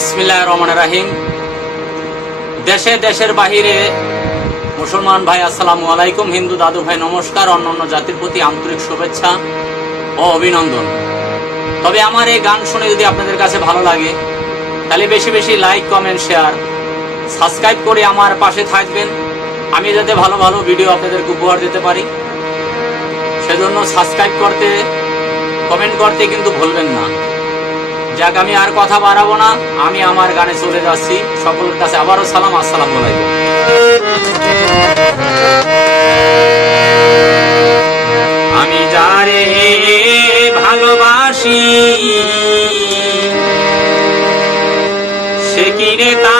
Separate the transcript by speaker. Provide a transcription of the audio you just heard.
Speaker 1: বিসমিল্লাহ রহমান রাহিম। দেশে দেশের বাহিরে মুসলমান ভাই, আসসালামু আলাইকুম। হিন্দু দাদু ভাই, নমস্কার। অন্যান্য জাতির প্রতি আন্তরিক শুভেচ্ছা ও অভিনন্দন। তবে আমার এই গান শুনে যদি আপনাদের কাছে ভালো লাগে, তাহলে বেশি বেশি লাইক, কমেন্ট, শেয়ার, সাবস্ক্রাইব করে আমার পাশে থাকবেন। আমি যাতে ভালো ভালো ভিডিও আপনাদেরকে উপহার দিতে পারি। সেজন্য সাবস্ক্রাইব করতে, কমেন্ট করতে কিন্তু ভুলবেন না। যাক, আমি আর কথা বাড়াবো না। আমি আমার গানে চলে যাচ্ছি। সকলের কাছে আবারও সালাম, আসসালাম আলাইকুম। আমি যারে ভালোবাসি, সে কিনে তা